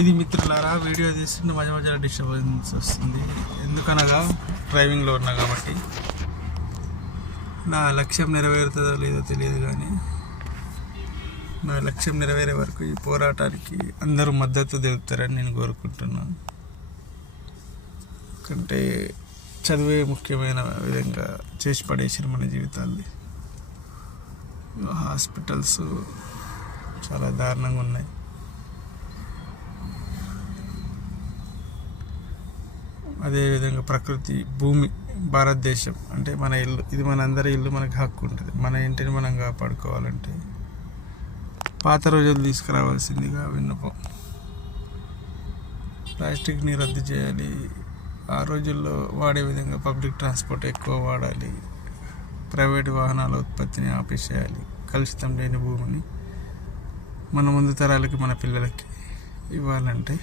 ఇది మిత్రులారా, వీడియో తీస్తుంటే మధ్య మధ్యలో డిస్టర్బెన్స్ వస్తుంది. ఎందుకనగా డ్రైవింగ్లో ఉన్నా కాబట్టి. నా లక్ష్యం నెరవేరుతుందో లేదో తెలియదు, కానీ నా లక్ష్యం నెరవేరే వరకు ఈ పోరాటానికి అందరూ మద్దతు తెలుపుతారని నేను కోరుకుంటున్నాను. ఎందుకంటే చదువే ముఖ్యమైన విధంగా చేసి పడేసారు మన జీవితాల్ని. హాస్పిటల్స్ చాలా దారుణంగా ఉన్నాయి. అదేవిధంగా ప్రకృతి, భూమి, భారతదేశం అంటే మన ఇల్లు, ఇది మన అందరి ఇల్లు, మనకు హక్కు ఉంటుంది. మన ఇంటిని మనం కాపాడుకోవాలంటే పాత రోజులు తీసుకురావాల్సిందిగా విన్నపం. ప్లాస్టిక్ని రద్దు చేయాలి. ఆ రోజుల్లో వాడే విధంగా పబ్లిక్ ట్రాన్స్పోర్ట్ ఎక్కువ వాడాలి. ప్రైవేటు వాహనాల ఉత్పత్తిని ఆపేసేయాలి. కలుషితం లేని భూమిని మన ముందు తరాలకి, మన పిల్లలకి ఇవ్వాలంటే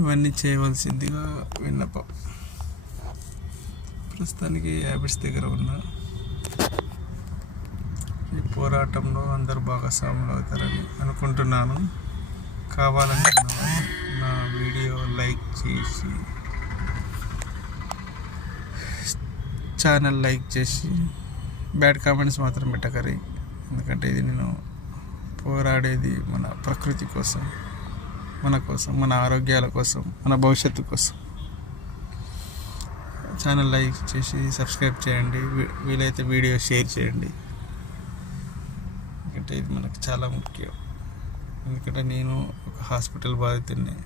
ఇవన్నీ చేయవలసిందిగా విన్నపం. ప్రస్తుతానికి హ్యాబిట్స్ దగ్గర ఉన్న ఈ పోరాటంలో అందరూ భాగస్వాములు అవుతారని అనుకుంటున్నాను. కావాలనుకున్న నా వీడియో లైక్ చేసి, ఛానల్ లైక్ చేసి, బ్యాడ్ కామెంట్స్ మాత్రం పెట్టకరి. ఎందుకంటే ఇది నేను పోరాడేది మన ప్రకృతి కోసం, మన కోసం, మన ఆరోగ్యాల కోసం, మన భవిష్యత్తు కోసం. ఛానల్ లైక్ చేసి సబ్స్క్రైబ్ చేయండి. వీలైతే వీడియో షేర్ చేయండి. ఎందుకంటే ఇది మనకు చాలా ముఖ్యం. ఎందుకంటే నేను ఒక హాస్పిటల్ బాధితుడిని.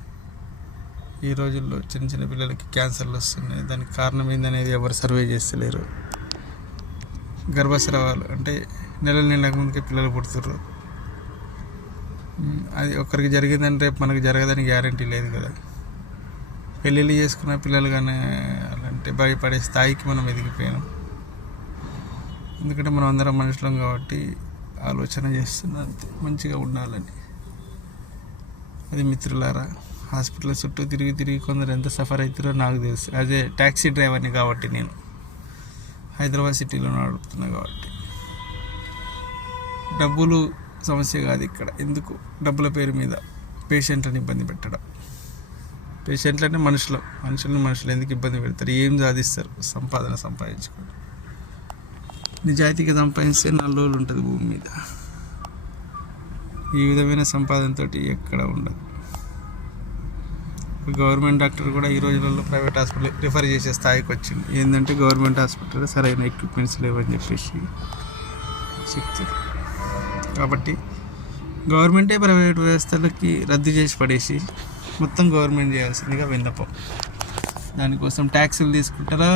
ఈ రోజుల్లో చిన్న చిన్న పిల్లలకి క్యాన్సర్లు వస్తున్నాయి. దానికి కారణం ఏందనేది ఎవరు సర్వే చేస్తలేరు. గర్భస్రావాలు అంటే నెలలు నిండక ముందుకే పిల్లలు పుడుతుర్రు. అది ఒక్కరికి జరిగిందని రేపు మనకు జరగదని గ్యారంటీ లేదు కదా. పెళ్ళిళ్ళు చేసుకున్న పిల్లలు కానీ అలాంటి భయపడే స్థాయికి మనం ఎదిగిపోయాం. ఎందుకంటే మనం అందరం మనుషులం కాబట్టి ఆలోచన చేస్తున్నాం అంతే, మంచిగా ఉండాలని. అది మిత్రులారా, హాస్పిటల్ చుట్టూ తిరిగి తిరిగి కొందరు ఎంత సఫర్ అవుతారో నాకు తెలుసు. అదే ట్యాక్సీ డ్రైవర్ని కాబట్టి, నేను హైదరాబాద్ సిటీలో నడుపుతున్నా కాబట్టి. డబ్బులు సమస్య కాదు ఇక్కడ. ఎందుకు డబ్బుల పేరు మీద పేషెంట్లను ఇబ్బంది పెట్టడం? పేషెంట్లు అంటే మనుషులు ఎందుకు ఇబ్బంది పెడతారు? ఏం సాధిస్తారు? సంపాదన సంపాదించుకోండి. నిజాయితీగా సంపాదిస్తే 4 రోజులు ఉంటుంది భూమి మీద. ఈ విధమైన సంపాదనతో ఎక్కడ ఉండదు. గవర్నమెంట్ డాక్టర్ కూడా ఈ రోజులలో ప్రైవేట్ హాస్పిటల్ రిఫర్ చేసే స్థాయికి వచ్చింది. ఏంటంటే గవర్నమెంట్ హాస్పిటల్ సరైన ఎక్విప్మెంట్స్ లేవని చెప్పేసి చెప్తారు. కాబట్టి గవర్నమెంటే ప్రైవేట్ వ్యవస్థలకి రద్దు చేసి పడేసి మొత్తం గవర్నమెంట్ చేయాల్సిందిగా విన్నపం. దానికోసం ట్యాక్సులు తీసుకుంటారా?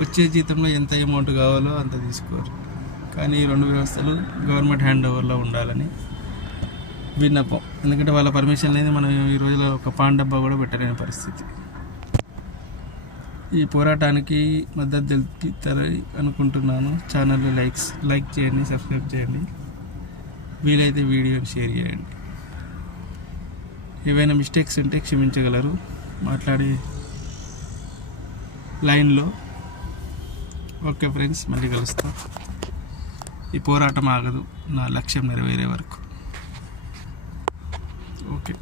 వచ్చే జీతంలో ఎంత అమౌంట్ కావాలో అంత తీసుకోరు. కానీ ఈ 2 వ్యవస్థలు గవర్నమెంట్ హ్యాండ్ ఓవర్లో ఉండాలని విన్నపం. ఎందుకంటే వాళ్ళ పర్మిషన్ లేని మనం ఈ రోజులో ఒక పాన్ డబ్బా కూడా పెట్టలేని పరిస్థితి. ఈ పోరాటానికి మద్దతు తెలుపుతారని అనుకుంటున్నాను. ఛానల్లో లైక్ చేయండి, సబ్స్క్రైబ్ చేయండి. వీలైతే వీడియోని షేర్ చేయండి. ఏవైనా మిస్టేక్స్ ఉంటే క్షమించగలరు. మాట్లాడే లైన్లో. ఓకే ఫ్రెండ్స్, మళ్ళీ కలుస్తాం. ఈ పోరాటం ఆగదు నా లక్ష్యం నెరవేరే వరకు. ఓకే.